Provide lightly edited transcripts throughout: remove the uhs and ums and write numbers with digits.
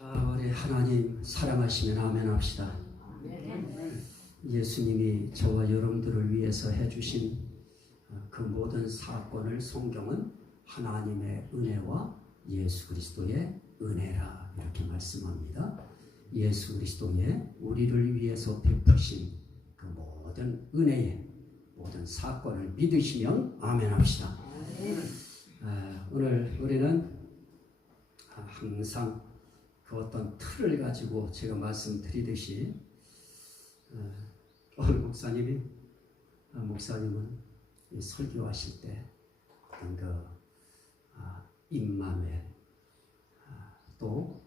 자, 우리 하나님 사랑하시면 아멘 합시다. 예수님이 저와 여러분들을 위해서 해주신 그 모든 사건을 성경은 하나님의 은혜와 예수 그리스도의 은혜라 이렇게 말씀합니다. 예수 그리스도의 우리를 위해서 베푸신 그 모든 은혜의 모든 사건을 믿으시면 아멘 합시다. 오늘 우리는 항상 그 어떤 틀을 가지고 제가 말씀드리듯이 오늘 목사님은 설교하실 때 어떤 그 임마누엘 또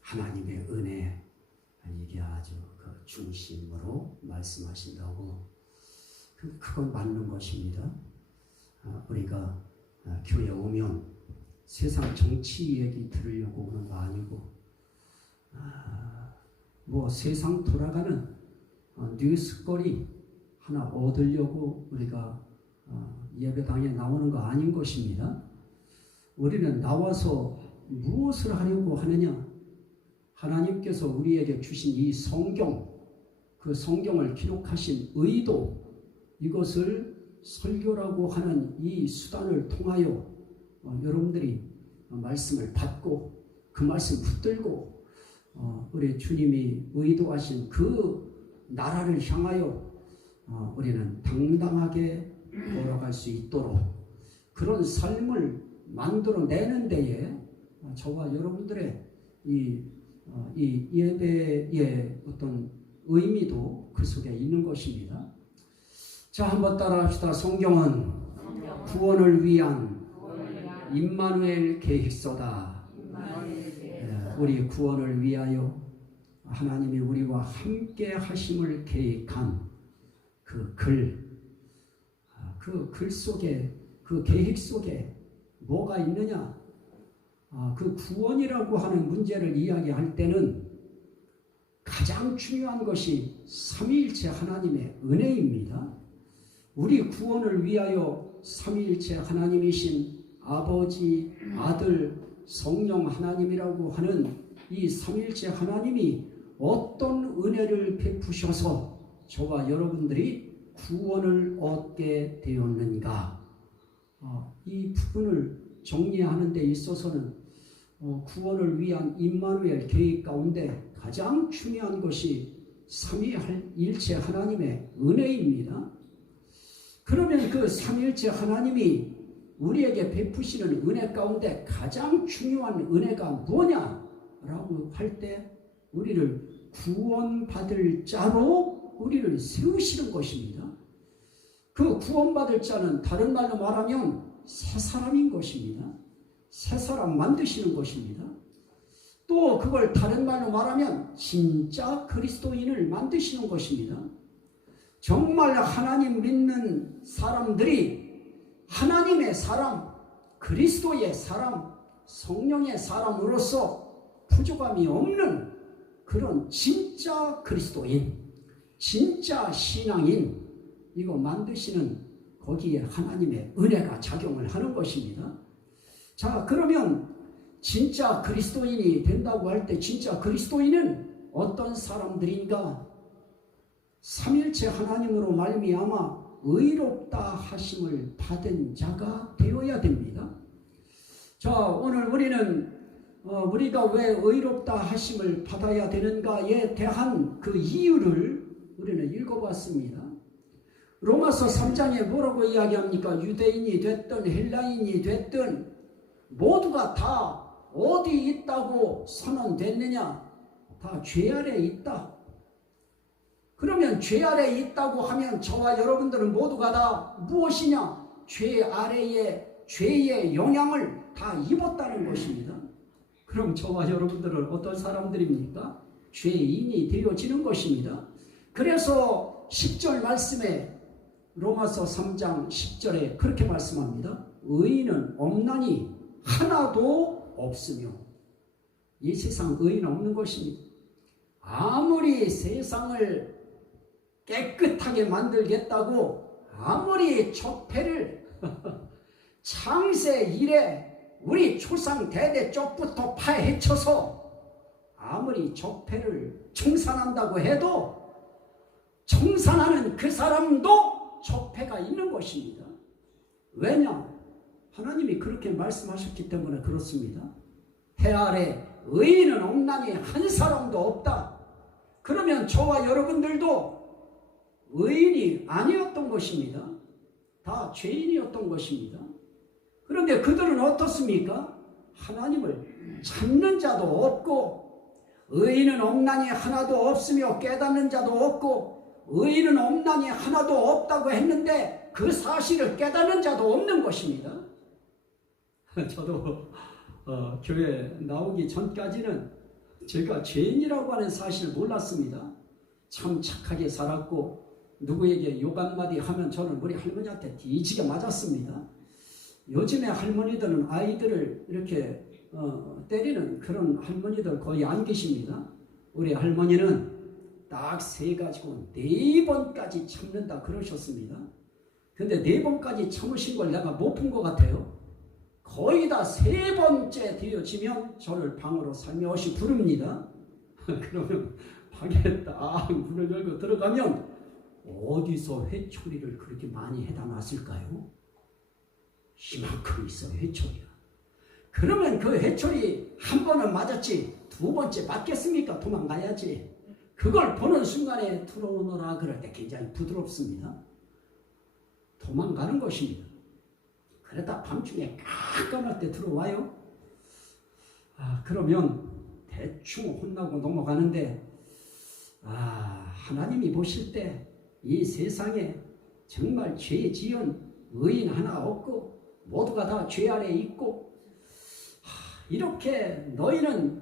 하나님의 은혜 이게 아주 그 중심으로 말씀하신다고 그건 맞는 것입니다. 우리가 교회 오면 세상 정치 얘기 들으려고 오는 거 아니고 뭐 세상 돌아가는 뉴스거리 하나 얻으려고 우리가 예배당에 나오는 거 아닌 것입니다. 우리는 나와서 무엇을 하려고 하느냐? 하나님께서 우리에게 주신 이 성경, 그 성경을 기록하신 의도, 이것을 설교라고 하는 이 수단을 통하여 여러분들이 말씀을 받고 그 말씀 붙들고 우리 주님이 의도하신 그 나라를 향하여 우리는 당당하게 걸어갈 수 있도록 그런 삶을 만들어내는 데에 저와 여러분들의 이 예배의 어떤 의미도 그 속에 있는 것입니다. 자, 한번 따라합시다. 성경은 구원을 위한 임마누엘 계획서다. 우리 구원을 위하여 하나님이 우리와 함께 하심을 계획한 그 글 속에 그 계획 속에 뭐가 있느냐? 그 구원이라고 하는 문제를 이야기할 때는 가장 중요한 것이 삼위일체 하나님의 은혜입니다. 우리 구원을 위하여 삼위일체 하나님이신 아버지, 아들, 성령 하나님이라고 하는 이 삼위일체 하나님이 어떤 은혜를 베푸셔서 저와 여러분들이 구원을 얻게 되었는가? 이 부분을 정리하는 데 있어서는 구원을 위한 임마누엘 계획 가운데 가장 중요한 것이 삼위일체 하나님의 은혜입니다. 그러면 그 삼위일체 하나님이 우리에게 베푸시는 은혜 가운데 가장 중요한 은혜가 뭐냐라고 할 때 우리를 구원받을 자로 우리를 세우시는 것입니다. 그 구원받을 자는 다른 말로 말하면 새 사람인 것입니다. 새 사람 만드시는 것입니다. 또 그걸 다른 말로 말하면 진짜 그리스도인을 만드시는 것입니다. 정말 하나님 믿는 사람들이 하나님의 사람, 그리스도의 사람, 성령의 사람으로서 부족함이 없는 그런 진짜 그리스도인, 진짜 신앙인 이거 만드시는 거기에 하나님의 은혜가 작용을 하는 것입니다. 자, 그러면 진짜 그리스도인이 된다고 할 때 진짜 그리스도인은 어떤 사람들인가? 삼위일체 하나님으로 말미암아 의롭다 하심을 받은 자가 되어야 됩니다. 자, 오늘 우리는 우리가 왜 의롭다 하심을 받아야 되는가에 대한 그 이유를 우리는 읽어봤습니다. 로마서 3장에 뭐라고 이야기합니까? 유대인이 됐든 헬라인이 됐든 모두가 다 어디 있다고 선언됐느냐? 다 죄 아래 있다. 그러면 죄 아래에 있다고 하면 저와 여러분들은 모두가 다 무엇이냐? 죄 아래에 죄의 영향을 다 입었다는 것입니다. 그럼 저와 여러분들은 어떤 사람들입니까? 죄인이 되어지는 것입니다. 그래서 10절 말씀에 로마서 3장 10절에 그렇게 말씀합니다. 의인은 없나니 하나도 없으며 이 세상 의인은 없는 것입니다. 아무리 세상을 깨끗하게 만들겠다고 아무리 촛패를 창세 이래 우리 조상 대대 쪽부터 파헤쳐서 아무리 적폐를 청산한다고 해도 청산하는 그 사람도 적폐가 있는 것입니다. 왜냐? 하나님이 그렇게 말씀하셨기 때문에 그렇습니다. 해 아래 의인은 없나니 한 사람도 없다. 그러면 저와 여러분들도 의인이 아니었던 것입니다. 다 죄인이었던 것입니다. 그런데 그들은 어떻습니까? 하나님을 찾는 자도 없고, 의인은 없나니 하나도 없으며 깨닫는 자도 없고, 의인은 없나니 하나도 없다고 했는데 그 사실을 깨닫는 자도 없는 것입니다. 저도 교회 나오기 전까지는 제가 죄인이라고 하는 사실을 몰랐습니다. 참 착하게 살았고 누구에게 욕 한마디 하면 저는 우리 할머니한테 뒤지게 맞았습니다. 요즘에 할머니들은 아이들을 이렇게 때리는 그런 할머니들 거의 안 계십니다. 우리 할머니는 딱 세 가지고 4번까지 참는다 그러셨습니다. 근데 4번까지 참으신 걸 내가 못 본 것 같아요. 거의 다 3번째 되어지면 저를 방으로 살며시 부릅니다. 그러면 방에 딱 문을 열고 들어가면 어디서 회초리를 그렇게 많이 해다 놨을까요? 이만큼 있어 회초리가. 그러면 그 회초리 한 번은 맞았지 2번째 맞겠습니까? 도망가야지. 그걸 보는 순간에 들어오너라 그럴 때 굉장히 부드럽습니다. 도망가는 것입니다. 그러다 밤중에 깜깜할 때 들어와요. 그러면 대충 혼나고 넘어가는데 하나님이 보실 때 이 세상에 정말 죄 지은 의인 하나 없고 모두가 다 죄 아래 있고 이렇게 너희는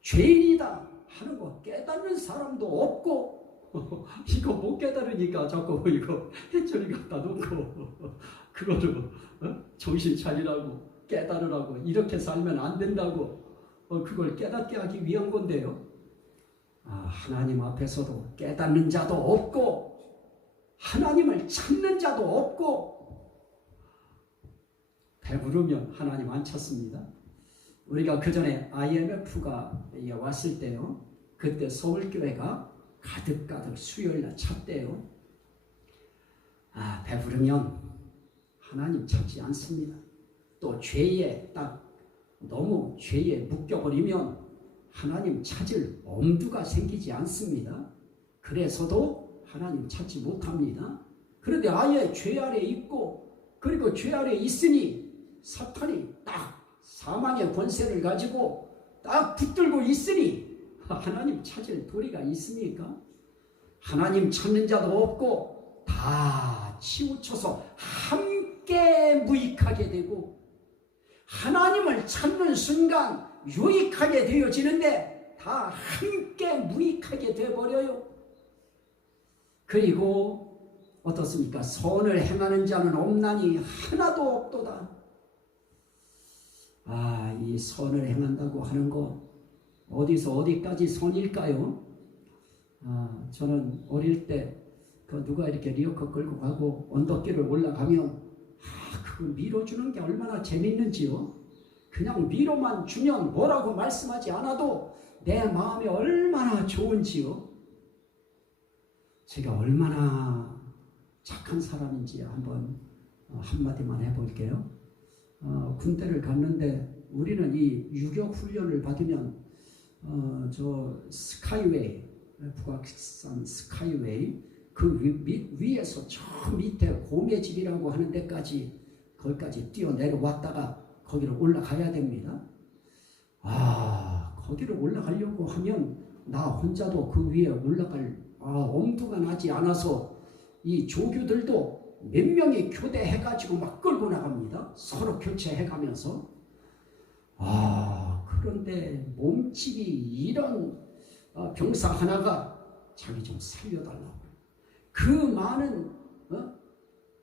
죄인이다 하는 거 깨닫는 사람도 없고 이거 못 깨달으니까 자꾸 이거 해초리 갖다 놓고 그거를 정신 차리라고 깨달으라고 이렇게 살면 안 된다고 그걸 깨닫게 하기 위한 건데요. 하나님 앞에서도 깨닫는 자도 없고 하나님을 찾는 자도 없고 배부르면 하나님 안 찾습니다. 우리가 그 전에 IMF가 왔을 때요. 그때 서울교회가 가득가득 수요일날 찼대요. 배부르면 하나님 찾지 않습니다. 또 죄에 딱 너무 죄에 묶여버리면 하나님 찾을 엄두가 생기지 않습니다. 그래서도 하나님 찾지 못합니다. 그런데 아예 죄 아래 있고 그리고 죄 아래 있으니 사탄이 딱 사망의 권세를 가지고 딱 붙들고 있으니 하나님 찾을 도리가 있습니까? 하나님 찾는 자도 없고 다 치우쳐서 함께 무익하게 되고 하나님을 찾는 순간 유익하게 되어지는데 다 함께 무익하게 되어버려요. 그리고 어떻습니까? 선을 행하는 자는 없나니 하나도 없도다. 이 선을 행한다고 하는 거 어디서 어디까지 선일까요? 저는 어릴 때 누가 이렇게 리어커 끌고 가고 언덕길을 올라가면 그거 밀어주는 게 얼마나 재밌는지요. 그냥 밀어만 주면 뭐라고 말씀하지 않아도 내 마음이 얼마나 좋은지요. 제가 얼마나 착한 사람인지 한번 한마디만 해볼게요. 군대를 갔는데 우리는 이 유격 훈련을 받으면 저 스카이웨이, 북악산 스카이웨이 그 위에서 저 밑에 고매집이라고 하는 데까지 거기까지 뛰어내려왔다가 거기로 올라가야 됩니다. 거기로 올라가려고 하면 나 혼자도 그 위에 올라갈 엄두가 나지 않아서 이 조교들도 몇 명이 교대해가지고 막 끌고 나갑니다. 서로 교체해가면서. 그런데 몸집이 이런 병사 하나가 자기 좀 살려달라고. 그 많은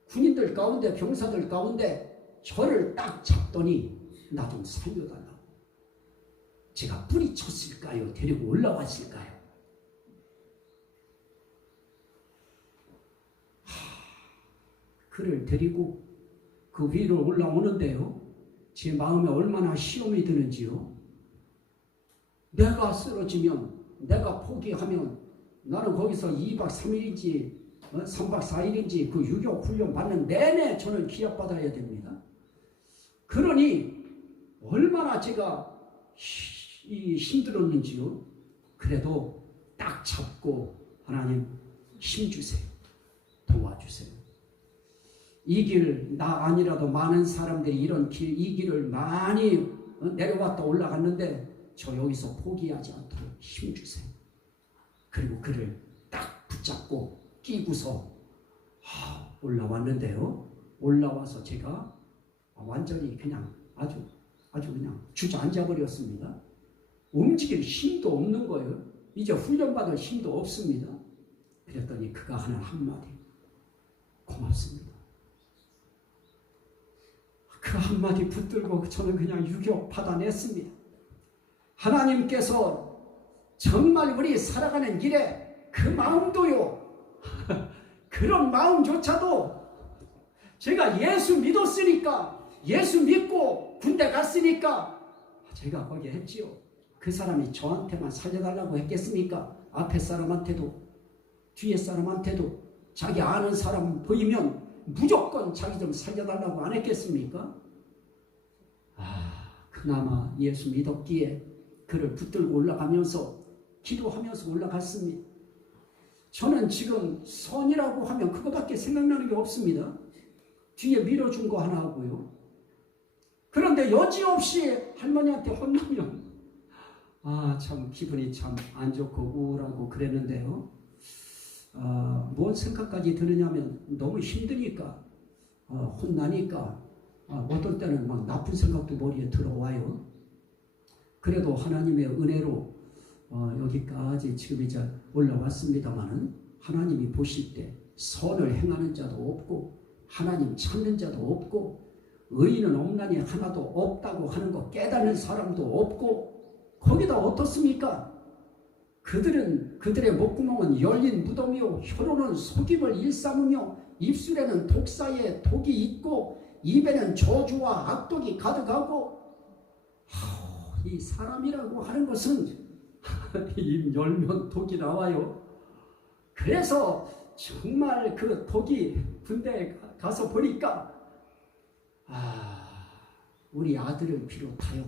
군인들 가운데 병사들 가운데 저를 딱 잡더니 나 좀 살려달라고. 제가 뿌리쳤을까요? 데리고 올라왔을까요? 그를 데리고 그 위로 올라오는데요. 제 마음에 얼마나 시험이 드는지요. 내가 쓰러지면, 내가 포기하면 나는 거기서 2박 3일인지 3박 4일인지 그 유격 훈련 받는 내내 저는 기합받아야 됩니다. 그러니 얼마나 제가 힘들었는지요. 그래도 딱 잡고 하나님 힘주세요. 도와주세요. 이 길 나 아니라도 많은 사람들이 이런 이 길을 많이 내려왔다 올라갔는데 저 여기서 포기하지 않도록 힘주세요. 그리고 그를 딱 붙잡고 끼고서 올라왔는데요. 올라와서 제가 완전히 그냥 아주 그냥 주저앉아 버렸습니다. 움직일 힘도 없는 거예요. 이제 훈련받을 힘도 없습니다. 그랬더니 그가 하는 한마디, 고맙습니다. 그 한마디 붙들고 저는 그냥 유격 받아냈습니다. 하나님께서 정말 우리 살아가는 길에 그 마음도요, 그런 마음조차도 제가 예수 믿었으니까, 예수 믿고 군대 갔으니까 제가 거기에 했지요. 그 사람이 저한테만 살려달라고 했겠습니까? 앞에 사람한테도 뒤에 사람한테도 자기 아는 사람 보이면 무조건 자기 좀 살려달라고 안 했겠습니까? 그나마 예수 믿었기에 그를 붙들고 올라가면서 기도하면서 올라갔습니다. 저는 지금 선이라고 하면 그거밖에 생각나는 게 없습니다. 뒤에 밀어준 거 하나 하고요. 그런데 여지없이 할머니한테 혼나면 참 기분이 참 안 좋고 우울하고 그랬는데요. 뭔 생각까지 드느냐면 너무 힘드니까 혼나니까 어떤 때는 막 나쁜 생각도 머리에 들어와요. 그래도 하나님의 은혜로 여기까지 지금 이제 올라왔습니다마는 하나님이 보실 때 선을 행하는 자도 없고 하나님 찾는 자도 없고 의인은 없나니 하나도 없다고 하는 거 깨닫는 사람도 없고 거기다 어떻습니까? 그들의 목구멍은 열린 무덤이요 혀로는 속임을 일삼으며 입술에는 독사의 독이 있고 입에는 저주와 악독이 가득하고 이 사람이라고 하는 것은 입 열면 독이 나와요. 그래서 정말 그 독이 군대에 가서 보니까 우리 아들을 비롯하여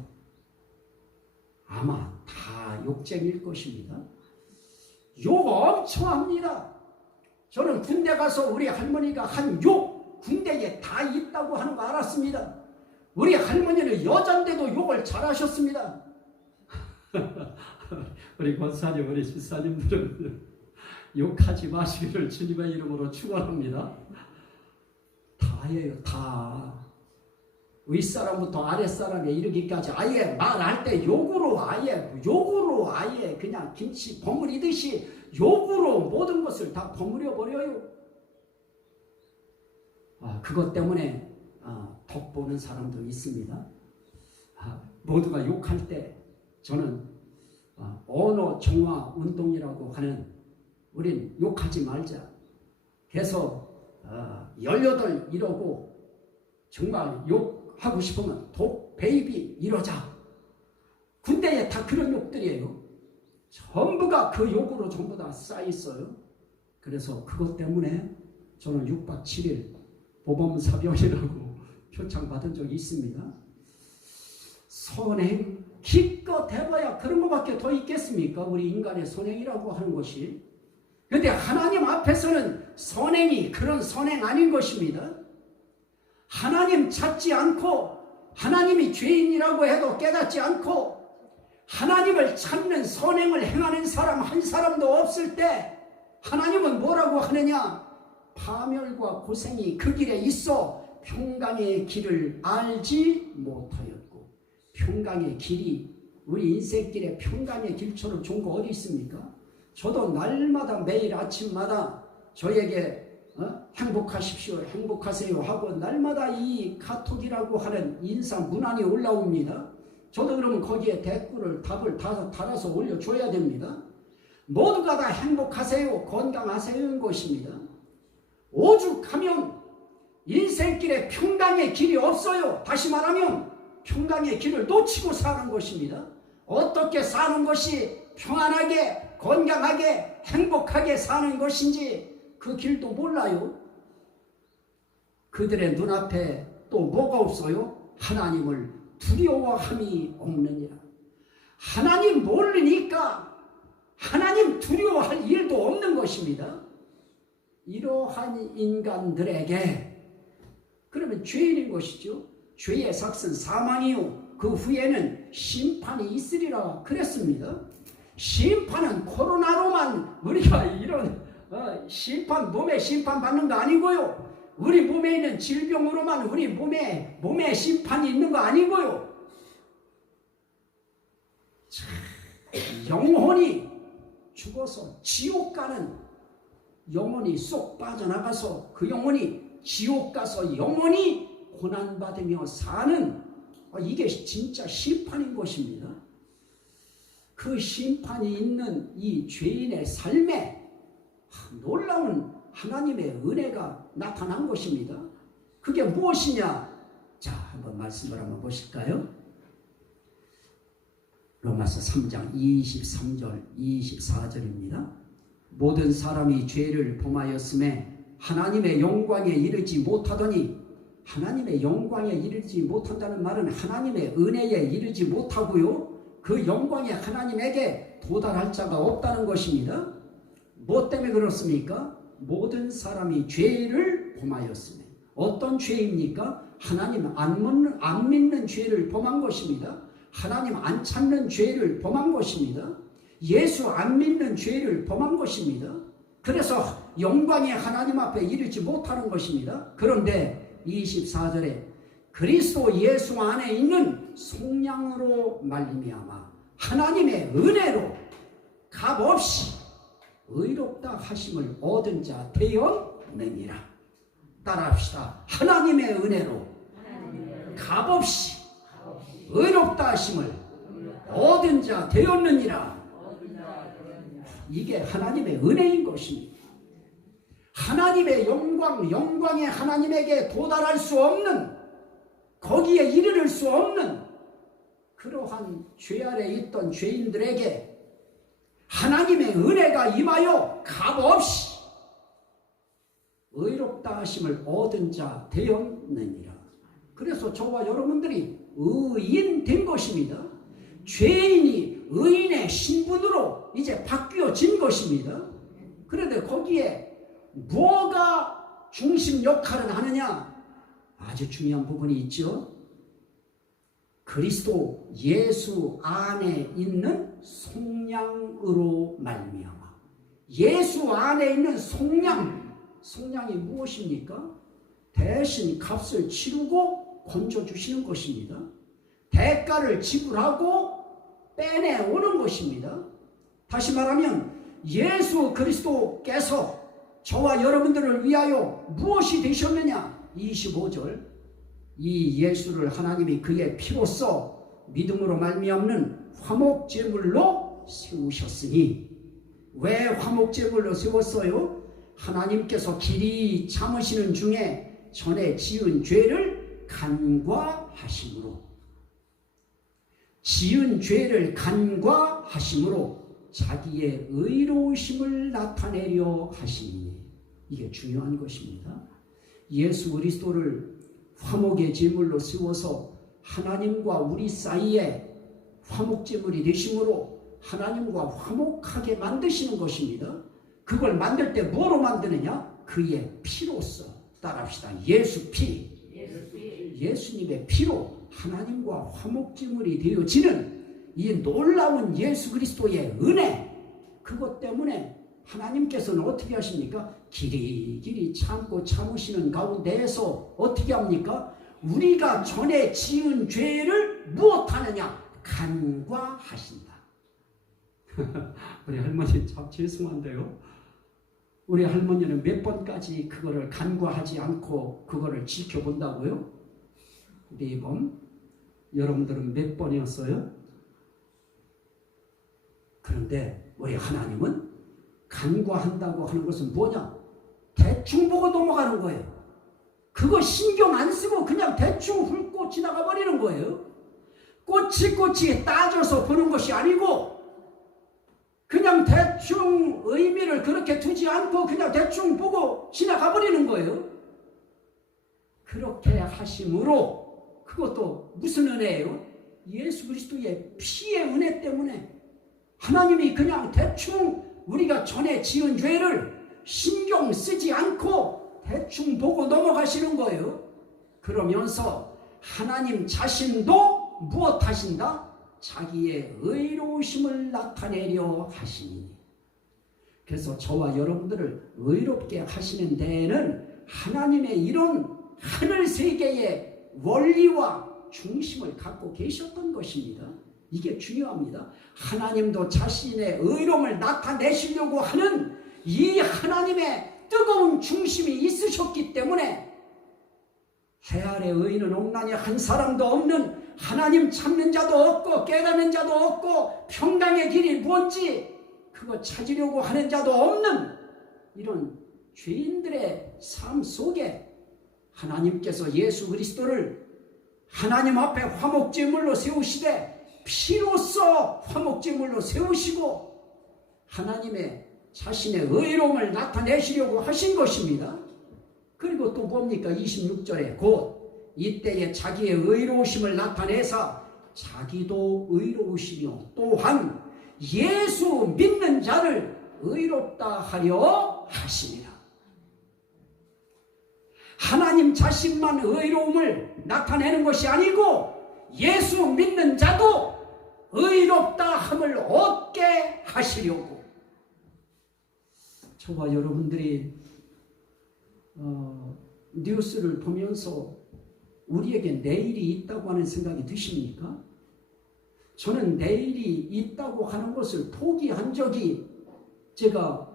아마 다 욕쟁일 것입니다. 욕 엄청 합니다. 저는 군대 가서 우리 할머니가 한 욕 군대에 다 있다고 하는 거 알았습니다. 우리 할머니는 여잔데도 욕을 잘하셨습니다. 우리 권사님, 우리 집사님들은 욕하지 마시기를 주님의 이름으로 축원합니다. 다예요, 다. 윗사람부터 아랫사람에 이르기까지 아예 말할 때 욕으로 아예 그냥 김치 버무리듯이 욕으로 모든 것을 다 버무려 버려요. 그것 때문에 덕보는 사람도 있습니다. 모두가 욕할 때 저는 언어 정화 운동이라고 하는 우린 욕하지 말자. 그래서 18 이러고 정말 욕하고 싶으면 독 베이비 이러자. 군대에 다 그런 욕들이에요. 전부가 그 욕으로 전부 다 쌓여있어요. 그래서 그것 때문에 저는 6박 7일 보범사병이라고 표창 받은 적이 있습니다. 선행 기껏 해봐야 그런 것밖에 더 있겠습니까? 우리 인간의 선행이라고 하는 것이. 그런데 하나님 앞에서는 선행이 그런 선행 아닌 것입니다. 하나님 찾지 않고 하나님이 죄인이라고 해도 깨닫지 않고 하나님을 찾는 선행을 행하는 사람 한 사람도 없을 때 하나님은 뭐라고 하느냐? 파멸과 고생이 그 길에 있어 평강의 길을 알지 못하였고. 평강의 길이 우리 인생길에 평강의 길처럼 좋은 거 어디 있습니까? 저도 날마다 매일 아침마다 저에게 행복하십시오, 행복하세요 하고 날마다 이 카톡이라고 하는 인사 문안이 올라옵니다. 저도 그러면 거기에 댓글을 답을 달아서 올려줘야 됩니다. 모두가 다 행복하세요, 건강하세요인 것입니다. 오죽하면 인생길에 평강의 길이 없어요. 다시 말하면 평강의 길을 놓치고 사는 것입니다. 어떻게 사는 것이 평안하게 건강하게 행복하게 사는 것인지 그 길도 몰라요. 그들의 눈앞에 또 뭐가 없어요? 하나님을 두려워함이 없느니라. 하나님 모르니까 하나님 두려워할 일도 없는 것입니다. 이러한 인간들에게 그러면 죄인인 것이죠. 죄의 삭은 사망이요 그 후에는 심판이 있으리라 그랬습니다. 심판은 코로나로만 우리가 이런 심판, 몸에 심판 받는 거 아니고요. 우리 몸에 있는 질병으로만 우리 몸에 심판이 있는 거 아니고요. 영혼이 죽어서 지옥 가는 영혼이 쏙 빠져나가서 그 영혼이 지옥 가서 영혼이 고난받으며 사는 이게 진짜 심판인 것입니다. 그 심판이 있는 이 죄인의 삶에 놀라운 하나님의 은혜가 나타난 것입니다. 그게 무엇이냐? 자, 한번 말씀을 한번 보실까요? 로마서 3장 23절 24절입니다. 모든 사람이 죄를 범하였음에 하나님의 영광에 이르지 못하더니, 하나님의 영광에 이르지 못한다는 말은 하나님의 은혜에 이르지 못하고요, 그 영광에 하나님에게 도달할 자가 없다는 것입니다. 뭐 때문에 그렇습니까? 모든 사람이 죄를 범하였으며. 어떤 죄입니까? 하나님 안 믿는 죄를 범한 것입니다. 하나님 안 찾는 죄를 범한 것입니다. 예수 안 믿는 죄를 범한 것입니다. 그래서 영광의 하나님 앞에 이르지 못하는 것입니다. 그런데 24절에 그리스도 예수 안에 있는 속량으로 말미암아 하나님의 은혜로 값없이 의롭다 하심을 얻은 자 되었느니라. 따라합시다. 하나님의 은혜로 값없이 의롭다 하심을 얻은 자 되었느니라. 이게 하나님의 은혜인 것입니다. 하나님의 영광의 하나님에게 도달할 수 없는, 거기에 이르를 수 없는 그러한 죄 아래 있던 죄인들에게 하나님의 은혜가 임하여 값없이 의롭다 하심을 얻은 자 되었느니라. 그래서 저와 여러분들이 의인 된 것입니다. 죄인이 의인의 신분으로 이제 바뀌어진 것입니다. 그런데 거기에 뭐가 중심 역할을 하느냐? 아주 중요한 부분이 있죠. 그리스도 예수 안에 있는 속량으로 말미암아. 예수 안에 있는 속량이 무엇입니까? 대신 값을 치르고 건져주시는 것입니다. 대가를 지불하고 빼내오는 것입니다. 다시 말하면 예수 그리스도께서 저와 여러분들을 위하여 무엇이 되셨느냐? 25절 이 예수를 하나님이 그의 피로써 믿음으로 말미암는 화목제물로 세우셨으니. 왜 화목제물로 세웠어요? 하나님께서 길이 참으시는 중에 전에 지은 죄를 간과하심으로, 자기의 의로우심을 나타내려 하시니. 이게 중요한 것입니다. 예수 그리스도를 화목의 제물로 세워서 하나님과 우리 사이에 화목제물이 되심으로 하나님과 화목하게 만드시는 것입니다. 그걸 만들 때 뭐로 만드느냐? 그의 피로써. 따라합시다. 예수 피. 예수님의 피로 하나님과 화목제물이 되어지는 이 놀라운 예수 그리스도의 은혜, 그것 때문에 하나님께서는 어떻게 하십니까? 길이 참고 참으시는 가운데에서 어떻게 합니까? 우리가 전에 지은 죄를 무엇하느냐? 간과하신다. 우리 할머니 참 죄송한데요. 우리 할머니는 몇 번까지 그거를 간과하지 않고 그거를 지켜본다고요? 4번. 여러분들은 몇 번이었어요? 그런데 우리 하나님은 간과한다고 하는 것은 뭐냐? 대충 보고 넘어가는 거예요. 그거 신경 안 쓰고 그냥 대충 훑고 지나가 버리는 거예요. 꼬치꼬치 따져서 보는 것이 아니고 그냥 대충 의미를 그렇게 두지 않고 그냥 대충 보고 지나가 버리는 거예요. 그렇게 하심으로 그것도 무슨 은혜예요? 예수 그리스도의 피의 은혜 때문에 하나님이 그냥 대충 우리가 전에 지은 죄를 신경 쓰지 않고 대충 보고 넘어가시는 거예요. 그러면서 하나님 자신도 무엇 하신다? 자기의 의로우심을 나타내려 하시니. 그래서 저와 여러분들을 의롭게 하시는 데에는 하나님의 이런 하늘 세계의 원리와 중심을 갖고 계셨던 것입니다. 이게 중요합니다. 하나님도 자신의 의로움을 나타내시려고 하는 이 하나님의 뜨거운 중심이 있으셨기 때문에 해 아래 의인은 옥란이 한 사람도 없는, 하나님 찾는 자도 없고 깨닫는 자도 없고 평강의 길이 뭔지 그거 찾으려고 하는 자도 없는 이런 죄인들의 삶 속에 하나님께서 예수 그리스도를 하나님 앞에 화목제물로 세우시되 피로써 화목제물로 세우시고 하나님의 자신의 의로움을 나타내시려고 하신 것입니다. 그리고 또 뭡니까? 26절에 곧 이때에 자기의 의로우심을 나타내사 자기도 의로우시며 또한 예수 믿는 자를 의롭다 하려 하시니라. 하나님 자신만 의로움을 나타내는 것이 아니고 예수 믿는 자도 의롭다 함을 얻게 하시려고. 저와 여러분들이 뉴스를 보면서 우리에게 내일이 있다고 하는 생각이 드십니까? 저는 내일이 있다고 하는 것을 포기한 적이 제가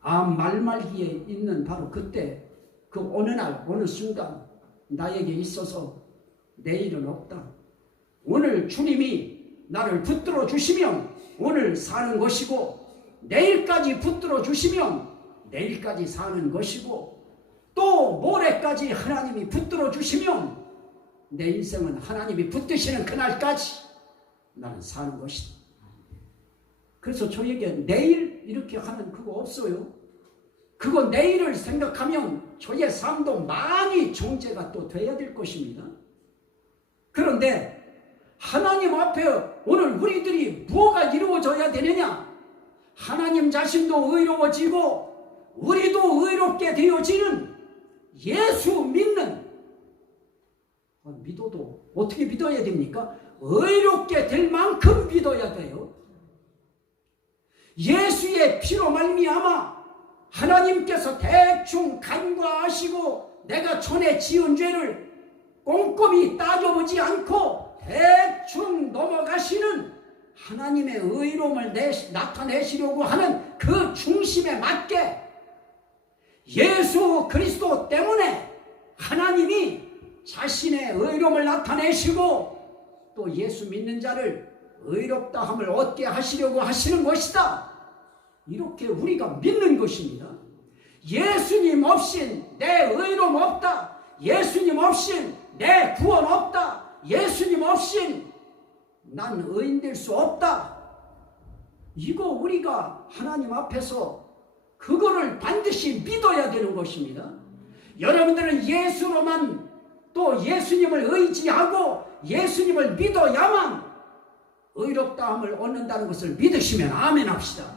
암 말말기에 있는 바로 그때 그 어느 날 어느 순간 나에게 있어서 내일은 없다. 오늘 주님이 나를 붙들어 주시면 오늘 사는 것이고 내일까지 붙들어 주시면 내일까지 사는 것이고 또 모레까지 하나님이 붙들어 주시면 내 인생은 하나님이 붙드시는 그날까지 나는 사는 것이다. 그래서 저에게 내일 이렇게 하는 그거 없어요. 그거 내일을 생각하면 저의 삶도 많이 정죄가 또 돼야 될 것입니다. 그런데 하나님 앞에 오늘 우리들이 뭐가 이루어져야 되느냐? 하나님 자신도 의로워지고 우리도 의롭게 되어지는 예수 믿는, 믿어도 어떻게 믿어야 됩니까? 의롭게 될 만큼 믿어야 돼요. 예수의 피로 말미암아 하나님께서 대충 간과하시고 내가 전에 지은 죄를 꼼꼼히 따져보지 않고 대충 넘어가시는 하나님의 의로움을 나타내시려고 하는 그 중심에 맞게 예수 그리스도 때문에 하나님이 자신의 의로움을 나타내시고 또 예수 믿는 자를 의롭다함을 얻게 하시려고 하시는 것이다. 이렇게 우리가 믿는 것입니다. 예수님 없인 내 의로움 없다. 예수님 없인 내 구원 없다. 예수님 없인 난 의인 될 수 없다. 이거 우리가 하나님 앞에서 그거를 반드시 믿어야 되는 것입니다. 여러분들은 예수로만 또 예수님을 의지하고 예수님을 믿어야만 의롭다함을 얻는다는 것을 믿으시면 아멘 합시다.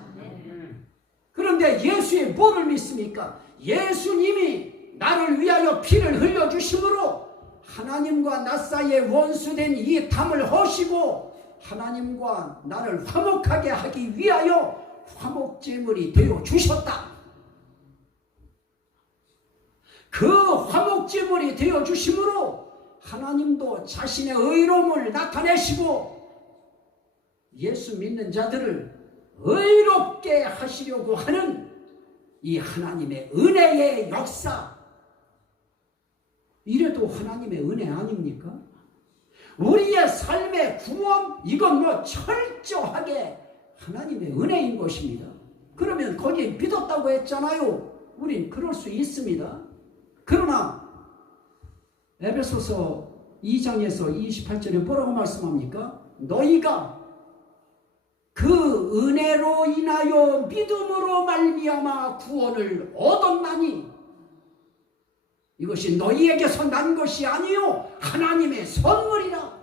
그런데 예수의 뭐를 믿습니까? 예수님이 나를 위하여 피를 흘려주심으로 하나님과 나 사이에 원수된 이 담을 허시고 하나님과 나를 화목하게 하기 위하여 화목제물이 되어 주셨다. 그 화목제물이 되어 주심으로 하나님도 자신의 의로움을 나타내시고 예수 믿는 자들을 의롭게 하시려고 하는 이 하나님의 은혜의 역사, 이래도 하나님의 은혜 아닙니까? 우리의 삶의 구원, 이건 뭐 철저하게 하나님의 은혜인 것입니다. 그러면 거기에 믿었다고 했잖아요. 우린 그럴 수 있습니다. 그러나 에베소서 2장에서 28절에 뭐라고 말씀합니까? 너희가 그 은혜로 인하여 믿음으로 말미암아 구원을 얻었나니 이것이 너희에게서 난 것이 아니요 하나님의 선물이라.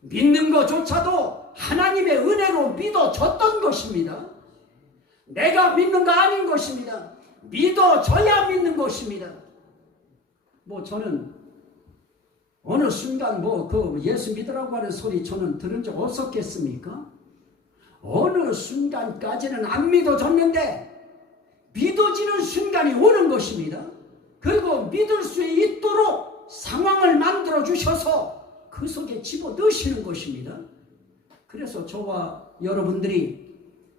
믿는 것조차도 하나님의 은혜로 믿어졌던 것입니다. 내가 믿는 거 아닌 것입니다. 믿어져야 믿는 것입니다. 저는 어느 순간 그 예수 믿으라고 하는 소리 저는 들은 적 없었겠습니까? 어느 순간까지는 안 믿어졌는데 믿어지는 순간이 오는 것입니다. 그리고 믿을 수 있도록 상황을 만들어 주셔서 그 속에 집어넣으시는 것입니다. 그래서 저와 여러분들이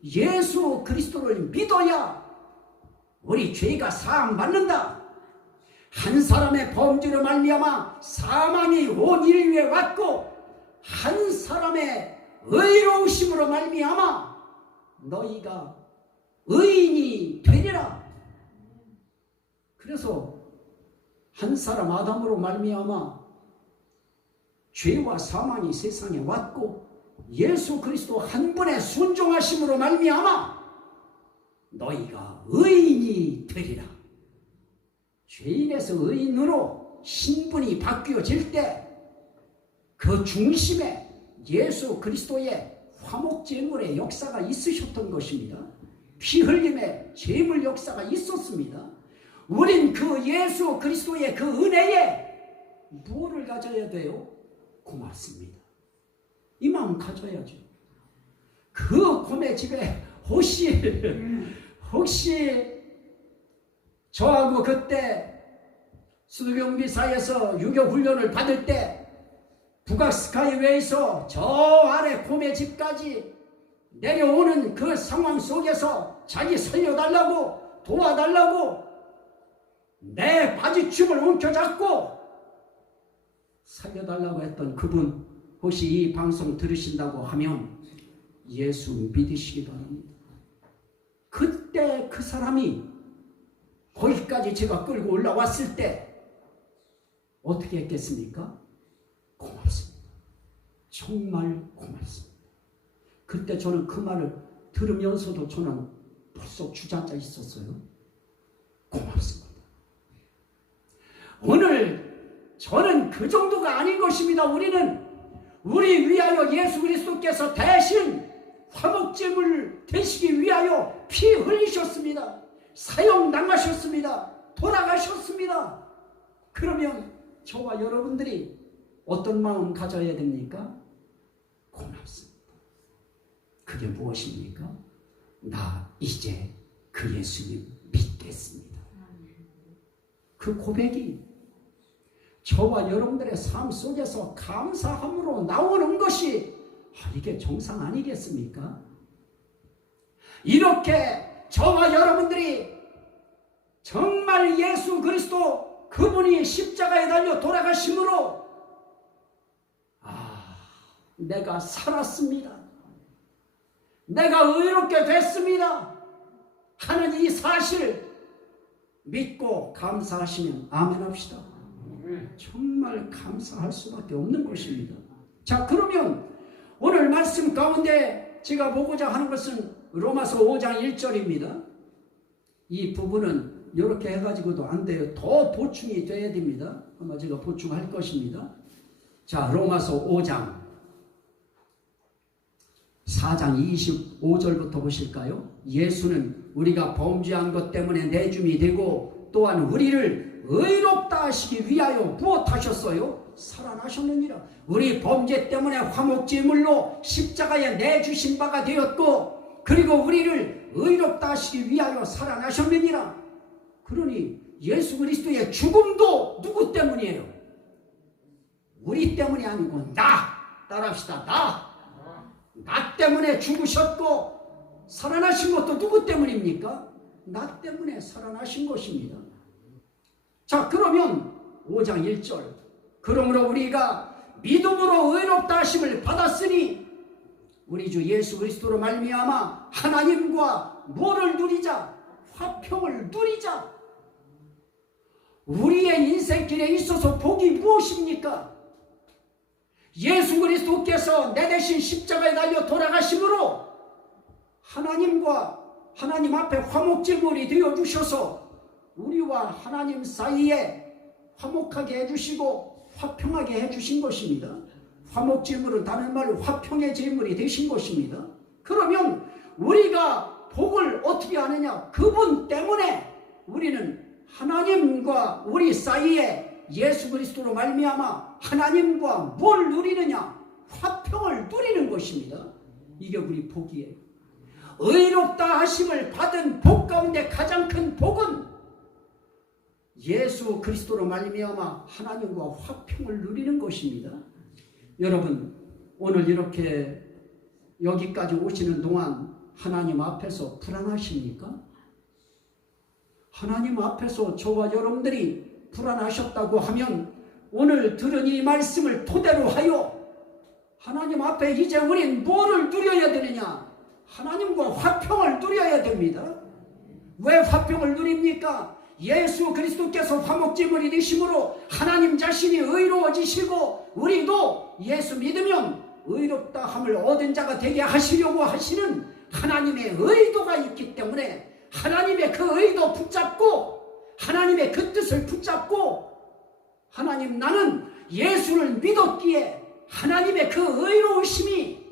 예수 그리스도를 믿어야 우리 죄가 사함 받는다. 한 사람의 범죄로 말미암아 사망이 온 인류에 왔고 한 사람의 의로우심으로 말미암아 너희가 의인이 되리라. 그래서 한 사람 아담으로 말미암아 죄와 사망이 세상에 왔고 예수 그리스도 한 분의 순종하심으로 말미암아 너희가 의인이 되리라. 죄인에서 의인으로 신분이 바뀌어질 때 그 중심에 예수 그리스도의 화목제물의 역사가 있으셨던 것입니다. 피 흘림의 제물 역사가 있었습니다. 우린 그 예수 그리스도의 그 은혜에 무엇을 가져야 돼요? 고맙습니다. 이 마음 가져야죠. 그 고매 집에 혹시 저하고 그때 수도경비사에서 유교훈련을 받을 때 북악스카이웨이에서 저 아래 고매 집까지 내려오는 그 상황 속에서 자기 살려달라고 도와달라고 내 바지춤을 움켜잡고 살려달라고 했던 그분 혹시 이 방송 들으신다고 하면 예수 믿으시기 바랍니다. 그때 그 사람이 거기까지 제가 끌고 올라왔을 때 어떻게 했겠습니까? 고맙습니다. 정말 고맙습니다. 그때 저는 그 말을 들으면서도 저는 벌써 주저앉아 있었어요. 고맙습니다. 오늘 저는 그 정도가 아닌 것입니다. 우리는 우리 위하여 예수 그리스도께서 대신 화목제물 되시기 위하여 피 흘리셨습니다. 사형 당하셨습니다. 돌아가셨습니다. 그러면 저와 여러분들이 어떤 마음 가져야 됩니까? 고맙습니다. 그게 무엇입니까? 나 이제 그 예수님 믿겠습니다. 그 고백이 저와 여러분들의 삶 속에서 감사함으로 나오는 것이 이게 정상 아니겠습니까? 이렇게 저와 여러분들이 정말 예수 그리스도 그분이 십자가에 달려 돌아가심으로 내가 살았습니다. 내가 의롭게 됐습니다. 하는 이 사실 믿고 감사하시면 아멘 합시다. 정말 감사할 수밖에 없는 것입니다. 자, 그러면 오늘 말씀 가운데 제가 보고자 하는 것은 로마서 5장 1절입니다. 이 부분은 이렇게 해가지고도 안 돼요. 더 보충이 돼야 됩니다. 아마 제가 보충할 것입니다. 자, 로마서 5장 4장 25절부터 보실까요? 예수는 우리가 범죄한 것 때문에 내줌이 되고 또한 우리를 의롭다 하시기 위하여 무엇하셨어요? 살아나셨느니라. 우리 범죄 때문에 화목제물로 십자가에 내주신 바가 되었고 그리고 우리를 의롭다 하시기 위하여 살아나셨느니라. 그러니 예수 그리스도의 죽음도 누구 때문이에요? 우리 때문이 아니고 따라합시다. 나 때문에 죽으셨고 살아나신 것도 누구 때문입니까? 나 때문에 살아나신 것입니다. 자, 그러면 5장 1절 그러므로 우리가 믿음으로 의롭다 하심을 받았으니 우리 주 예수 그리스도로 말미암아 하나님과 뭐를 누리자? 화평을 누리자. 우리의 인생길에 있어서 복이 무엇입니까? 예수 그리스도께서 내 대신 십자가에 달려 돌아가심으로 하나님과 하나님 앞에 화목제물이 되어주셔서 우리와 하나님 사이에 화목하게 해주시고 화평하게 해주신 것입니다. 화목제물은 다른 말로 화평의 제물이 되신 것입니다. 그러면 우리가 복을 어떻게 하느냐? 그분 때문에 우리는 하나님과 우리 사이에 예수 그리스도로 말미암아 하나님과 뭘 누리느냐? 화평을 누리는 것입니다. 이게 우리 복이에요. 의롭다 하심을 받은 복 가운데 가장 큰 복은 예수 그리스도로 말미암아 하나님과 화평을 누리는 것입니다. 여러분, 오늘 이렇게 여기까지 오시는 동안 하나님 앞에서 불안하십니까? 하나님 앞에서 저와 여러분들이 불안하셨다고 하면 오늘 들은 이 말씀을 토대로 하여 하나님 앞에 이제 우린 뭐를 누려야 되느냐? 하나님과 화평을 누려야 됩니다. 왜 화평을 누립니까? 예수 그리스도께서 화목제물이 되심으로 하나님 자신이 의로워지시고 우리도 예수 믿으면 의롭다 함을 얻은 자가 되게 하시려고 하시는 하나님의 의도가 있기 때문에 하나님의 그 의도 붙잡고 하나님의 그 뜻을 붙잡고 하나님, 나는 예수를 믿었기에 하나님의 그 의로우심이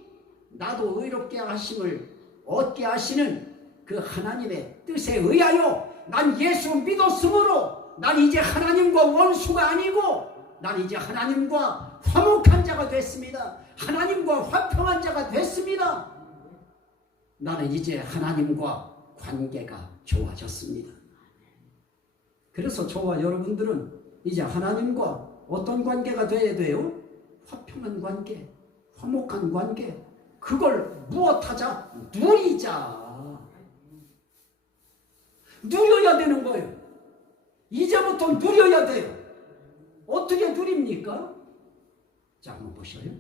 나도 의롭게 하심을 얻게 하시는 그 하나님의 뜻에 의하여 난 예수 믿었으므로 난 이제 하나님과 원수가 아니고 난 이제 하나님과 화목한 자가 됐습니다. 하나님과 화평한 자가 됐습니다. 나는 이제 하나님과 관계가 좋아졌습니다. 그래서 저와 여러분들은 이제 하나님과 어떤 관계가 돼야 돼요? 화평한 관계, 화목한 관계. 그걸 무엇하자? 누리자. 누려야 되는 거예요. 이제부터 누려야 돼요. 어떻게 누립니까? 자, 한번 보셔요.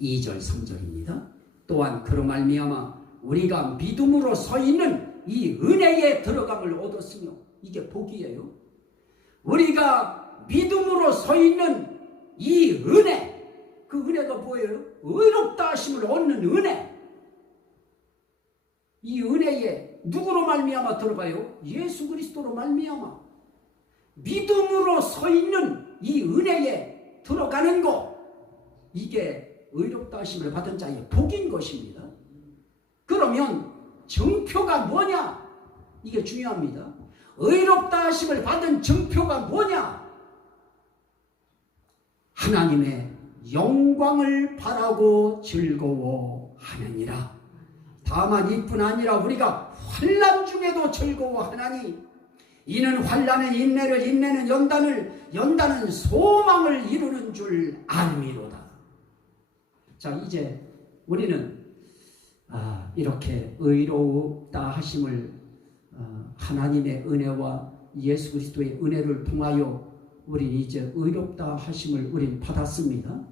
2절 3절입니다. 또한 그로 말미암아 우리가 믿음으로 서 있는 이 은혜에 들어감을 얻었으며, 이게 복이에요. 우리가 믿음으로 서 있는 이 은혜, 그 은혜가 뭐예요? 의롭다 하심을 얻는 은혜. 이 은혜에 누구로 말미암아 들어가요? 예수 그리스도로 말미암아. 믿음으로 서 있는 이 은혜에 들어가는 것, 이게 의롭다 하심을 받은 자의 복인 것입니다. 그러면 증표가 뭐냐? 이게 중요합니다. 의롭다 하심을 받은 증표가 뭐냐? 하나님의 영광을 바라고 즐거워하느니라. 다만 이뿐 아니라 우리가 환난 중에도 즐거워하나니 이는 환난은 인내를, 인내는 연단을, 연단은 소망을 이루는 줄 알미로다. 자, 이제 우리는 이렇게 의롭다 하심을 하나님의 은혜와 예수 그리스도의 은혜를 통하여 우리는 이제 의롭다 하심을 우린 받았습니다.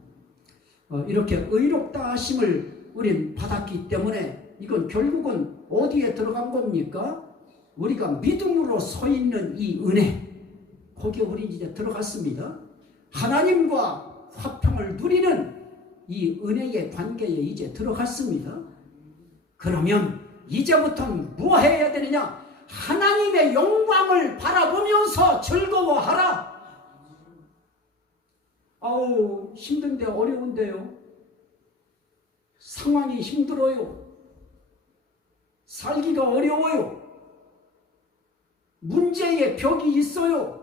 이렇게 의롭다 하심을 우린 받았기 때문에 이건 결국은 어디에 들어간 겁니까? 우리가 믿음으로 서 있는 이 은혜, 거기에 우리 이제 들어갔습니다. 하나님과 화평을 누리는 이 은혜의 관계에 이제 들어갔습니다. 그러면 이제부터는 뭐 해야 되느냐? 하나님의 영광을 바라보면서 즐거워하라. 아우, 힘든데, 어려운데요. 상황이 힘들어요. 살기가 어려워요. 문제의 벽이 있어요.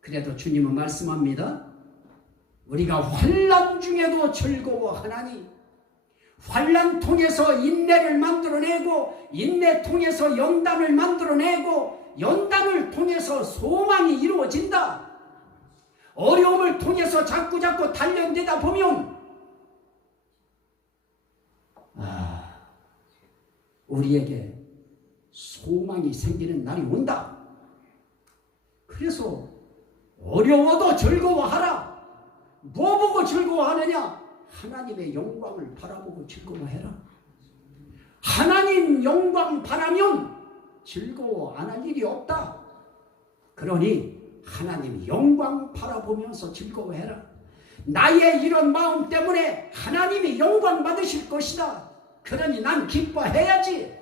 그래도 주님은 말씀합니다. 우리가 환난 중에도 즐거워하나니, 환난 통해서 인내를 만들어내고, 인내 통해서 연단을 만들어내고, 연단을 통해서 소망이 이루어진다. 어려움을 통해서 자꾸 단련되다 보면 우리에게 소망이 생기는 날이 온다. 그래서 어려워도 즐거워하라. 뭐 보고 즐거워하느냐? 하나님의 영광을 바라보고 즐거워해라. 하나님 영광 바라면 즐거워 안 할 일이 없다. 그러니 하나님 영광 바라보면서 즐거워해라. 나의 이런 마음 때문에 하나님이 영광 받으실 것이다. 그러니 난 기뻐해야지.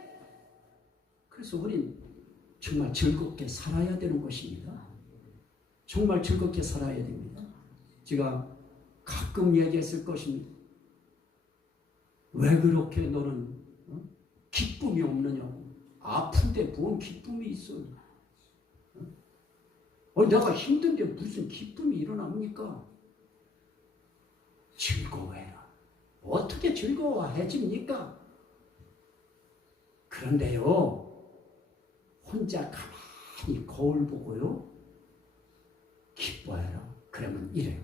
그래서 우린 정말 즐겁게 살아야 되는 것입니다. 정말 즐겁게 살아야 됩니다. 제가 가끔 얘기했을 것입니다. 왜 그렇게 너는 기쁨이 없느냐고. 아픈데 뭔 기쁨이 있어. 내가 힘든데 무슨 기쁨이 일어납니까? 즐거워해라. 어떻게 즐거워해집니까? 그런데요, 혼자 가만히 거울 보고요, 기뻐해라. 그러면 이래요.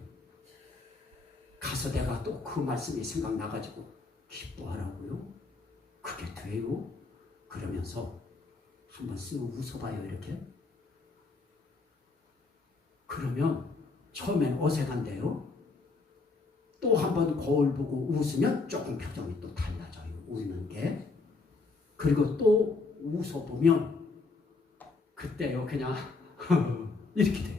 가서 내가 또 그 말씀이 생각나가지고 기뻐하라고요? 그게 돼요? 그러면서 한번 쓱 웃어봐요, 이렇게. 그러면 처음엔 어색한데요, 또 한번 거울 보고 웃으면 조금 표정이 또 달라져요, 웃는 게. 그리고 또 웃어보면 그때요, 그냥 이렇게 돼요.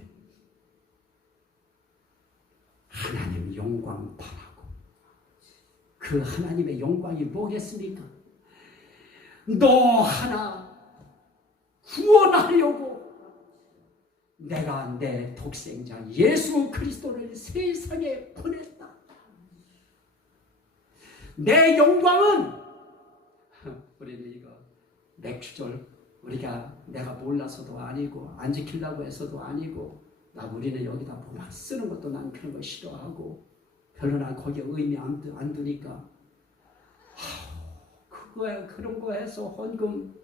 하나님 영광 바라고. 그 하나님의 영광이 뭐겠습니까? 너 하나 구원하려고 내가 내 독생자 예수 그리스도를 세상에 보냈다. 내 영광은, 우리는 이거 맥주절 내가 몰라서도 아니고 안 지키려고 해서도 아니고, 우리는 여기다 막 쓰는 것도 난 그런 거 싫어하고 별로 난 거기에 의미 안 두니까 그거에 그런 거 해서 헌금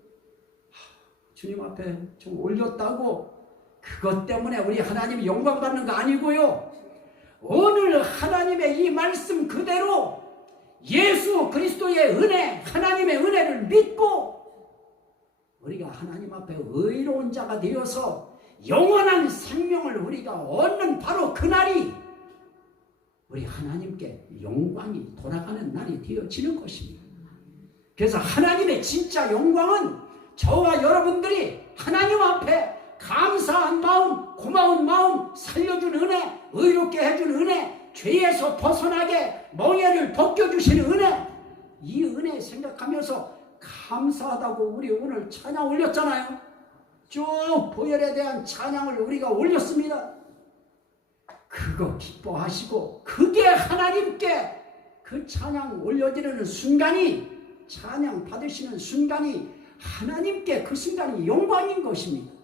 주님 앞에 좀 올렸다고 그것 때문에 우리 하나님이 영광 받는 거 아니고요. 오늘 하나님의 이 말씀 그대로 예수 그리스도의 은혜, 하나님의 은혜를 믿고 우리가 하나님 앞에 의로운 자가 되어서 영원한 생명을 우리가 얻는 바로 그날이 우리 하나님께 영광이 돌아가는 날이 되어지는 것입니다. 그래서 하나님의 진짜 영광은 저와 여러분들이 하나님 앞에 감사한 마음, 고마운 마음, 살려준 은혜, 의롭게 해준 은혜, 죄에서 벗어나게 멍에를 벗겨주시는 은혜, 이 은혜 생각하면서 감사하다고 우리 오늘 찬양 올렸잖아요. 쭉 보혈에 대한 찬양을 우리가 올렸습니다. 그거 기뻐하시고 그게 하나님께 그 찬양 올려드리는 순간이, 찬양 받으시는 순간이 하나님께 그 순간이 영광인 것입니다.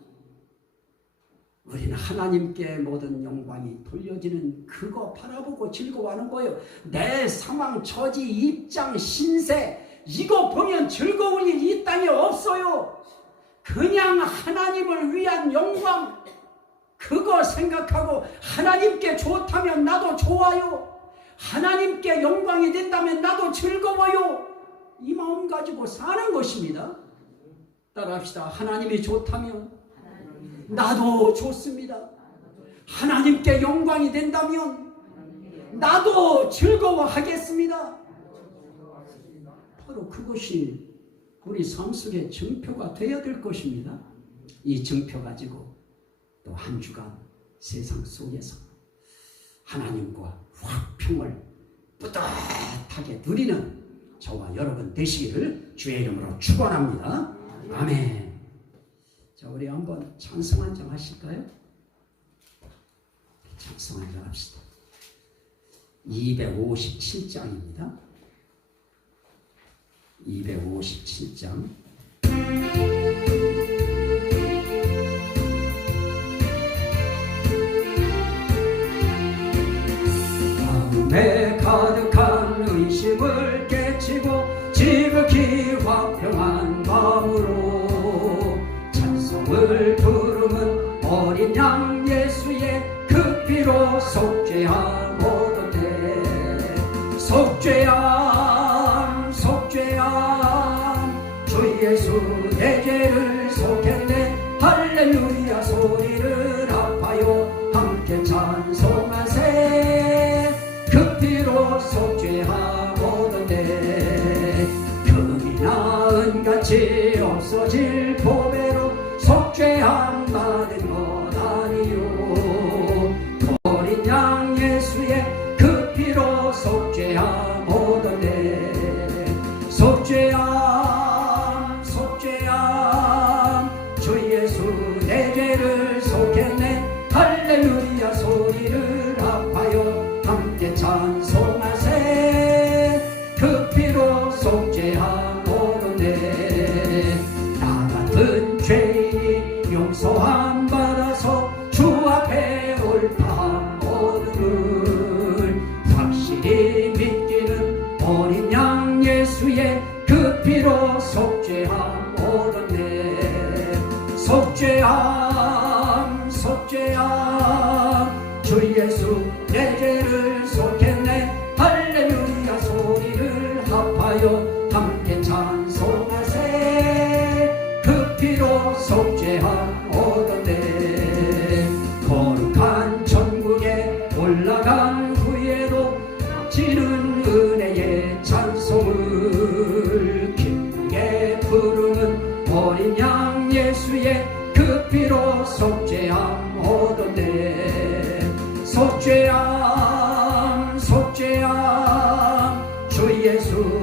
우리는 하나님께 모든 영광이 돌려지는 그거 바라보고 즐거워하는 거예요. 내 상황, 처지, 입장, 신세 이거 보면 즐거울 일 이 땅에 없어요. 그냥 하나님을 위한 영광, 그거 생각하고 하나님께 좋다면 나도 좋아요. 하나님께 영광이 된다면 나도 즐거워요. 이 마음 가지고 사는 것입니다. 따라합시다. 하나님이 좋다면 나도 좋습니다. 하나님께 영광이 된다면 나도 즐거워하겠습니다. 바로 그것이 우리 삶 속의 증표가 되어야 될 것입니다. 이 증표 가지고 또 한 주간 세상 속에서 하나님과 화평을 뿌듯하게 누리는 저와 여러분 되시기를 주의 이름으로 축원합니다. 아멘. 자, 우리 한번 찬송 한 장 하실까요? 찬송 한 장 합시다. 257장입니다. 257장. 마음에 가득한 의심을 깨치고 지극히 화평한 마음으로 찬송을 부르는 어린 양 예수의 그 피로 속죄함 얻었네. 속죄함 속죄함 주 예수 내 죄를 속했네. 할렐루야 소리를 합하여 함께 찬송하세. 그 피로 속죄함 얻었네. 금이나 은같이 없어질 보배로 속죄함 받은 것 속죄함 얻었네. 거룩한 천국에 올라간 후에도 지는 은혜의 찬송을 기쁘게 부르는 어린 양 예수의 그 피로 속죄함 얻었네. 속죄함 속죄함 주 예수